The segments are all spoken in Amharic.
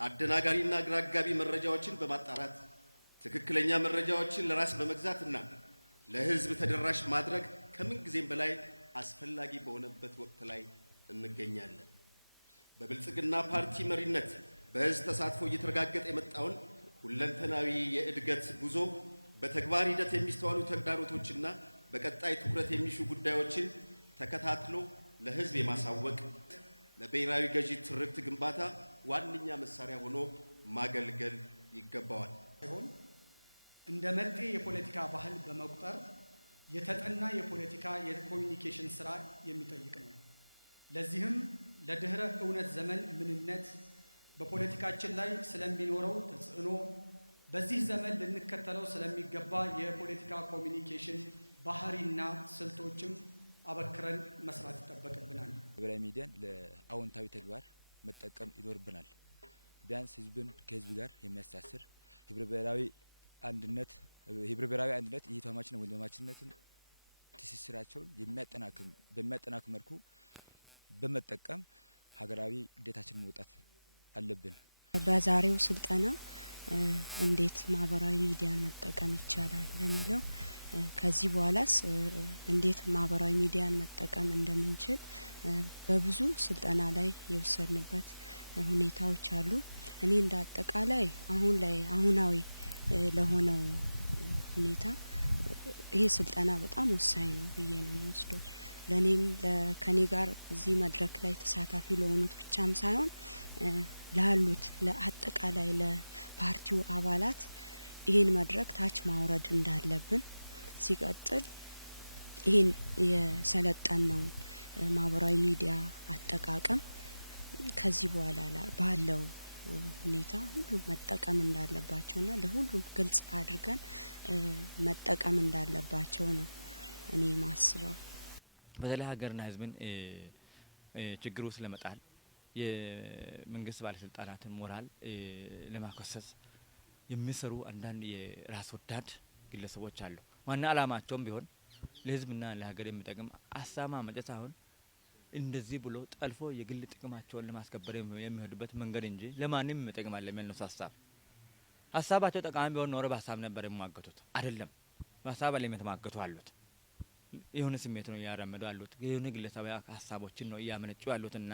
አደናጋሪና አግራጋቢ መረጃዎችን በማጣራት ትክክለኛ መረጃዎችን ለራስ በመግዛትና ለህዝብ ተደራሽ ማድረግ ከምን ጊዜም በላይ አስፈላጊ በሆነበት ወቅት ላይ እንገኛለን። በብልጽግና ፓርቲ መሪነት በህዝብ ተሳትፎ እየተረጋገጠ የመጣውን ሁለንተናዊ የእድገት ጉዞ በተግባር ሂደት የሚስተዋሉ ተግዳሮቶችና በቀጣይ ትኩረት የሚሹ ጉዳዮችን ተከታትሎ ለህዝብ የማሳወቅ ለብሔራዊ ገዢ ትርክት ግንባታ ዋነኛ መሳሪያ ሆኖ ማገልገል ይገባዋል። እንደ መጤ የፖለቲካ ባህል በመቁጠር የተጠና የፖለቲካ የኮሚኒኬሽን ስራ የሚጠይቅ ነው። ለዚህም ለድህረ እውነት ዘመን ምንነት በፖለቲካችን ላይ ስለሚኖረው ተጽዕኖ በዚህ ዘመን ልንከተለው ስለሚገባ የፖለቲካ ኮሚኒኬሽን ባህሪና ስልቶችም አበክረን መስራት ይጠበቅብናል። ማህበራዊ ሚዲያን ለአዎንታዊ ተግባር መጠቀም ይኖርብናል። ቢያንስ ህዝብን ከህዝብ ጋር የሚያስተሳስር ህብረ ብሔራዊ አንድነት የህትማማችነት ወንድማማችነትን ትስስራቸውን በሚያጠናክር መልኩ በመጠቀም ሀገራዊ ግዴታችንን መውጣት አለብን። በዛሬው ስልጠና እንዴት ማህበራዊ ሚዲያን መጠቀም ይቻላል ለሚለው ከዚህ በኋላስ እንዴት ማህበራዊ ሚዲያን መጠቀም እንደምንችል በብዙ ስልጠና ላይ የወሰድንበት ሁኔታዎች አሉ። እኔ እንደ አጠቃላይ አሁናዊ ለሆነው ሁኔታ ይሄ ስልጠና በጣም ወሳኝ ነው ብዬ ነው የምወስደው። ለኔም ከኔ ጋር እዚህ መድረክ ላይ ተሳታፊ ለሆኑት ብቻም ሳይሆን ላሉት ለአጠቃላይ ለፓርቲው አባላት ይሄን መድረክ ታች ማውረድ እንዳለብን፣ ሲቀጥል ይሄን የሰለጠነው ማህበራዊ ሚዲያ አጠቃቀም ከዚህ በኋላ ባለው ሁኔታ ሁሉም መጠቀም እንዳለባቸውና ለሁሉም ግልጽ አድርገን መጠቀም እንዳለባቸው ነው እኔ ማስበው። በተለይ ሀገርና ህዝብን ችግር ውስጥ ለመጣል የመንግስት ባለስልጣናትን ሞራል ለማኮሰስ የሚሰሩ አንዳንድ የራስ ወዳድ ግለሰቦች አሉ። ዋና አላማቸውም ቢሆን ለህዝብና ለሀገር የሚጠቅም ሀሳብ ማመንጨት ሳይሆን እንደዚህ ብሎ ጠልፎ የግል ጥቅማቸውን ለማስከበር የሚሄዱበት መንገድ እንጂ ለማንም ይጠቅማል የሚል ነው ሀሳባቸው ጠቃሚ ቢሆን ኖሮ በሀሳብ ነበር የሚሟገቱት። አይደለም፣ በሀሳብ ላይ የተሟገቱ አሉት። የሆነ ስሜት ነው እያራመዱ ያሉት፣ የሆነ ግለሰባዊ ሀሳቦችን ነው እያመነጩ ያሉትና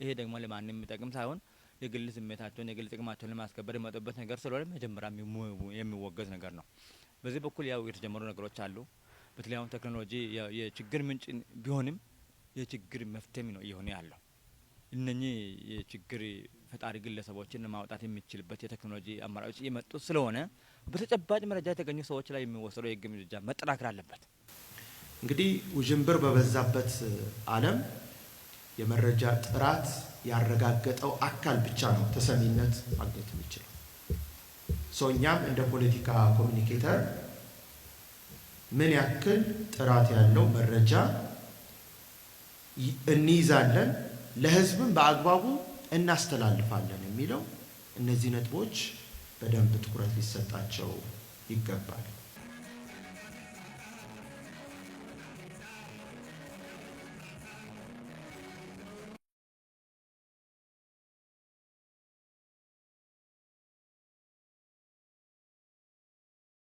ይሄ ደግሞ ለማንም የሚጠቅም ሳይሆን የግል ስሜታቸውን የግል ጥቅማቸውን ለማስከበር የመጡበት ነገር ስለሆነ መጀመሪያ የሚወገዝ ነገር ነው። በዚህ በኩል ያው የተጀመሩ ነገሮች አሉ። በተለይ አሁን ቴክኖሎጂ የችግር ምንጭ ቢሆንም የችግር መፍትሄም ነው እየሆነ ያለው። እነኚህ የችግር ፈጣሪ ግለሰቦችን ማውጣት የሚችልበት የቴክኖሎጂ አማራጮች እየመጡ ስለሆነ በተጨባጭ መረጃ የተገኙ ሰዎች ላይ የሚወሰደው የህግ እርምጃ መጠናከር አለበት። እንግዲህ ውዥንብር በበዛበት ዓለም የመረጃ ጥራት ያረጋገጠው አካል ብቻ ነው ተሰሚነት ማግኘት የሚችለው። እኛም እንደ ፖለቲካ ኮሚኒኬተር ምን ያክል ጥራት ያለው መረጃ እንይዛለን፣ ለህዝብም በአግባቡ እናስተላልፋለን የሚለው እነዚህ ነጥቦች በደንብ ትኩረት ሊሰጣቸው ይገባል።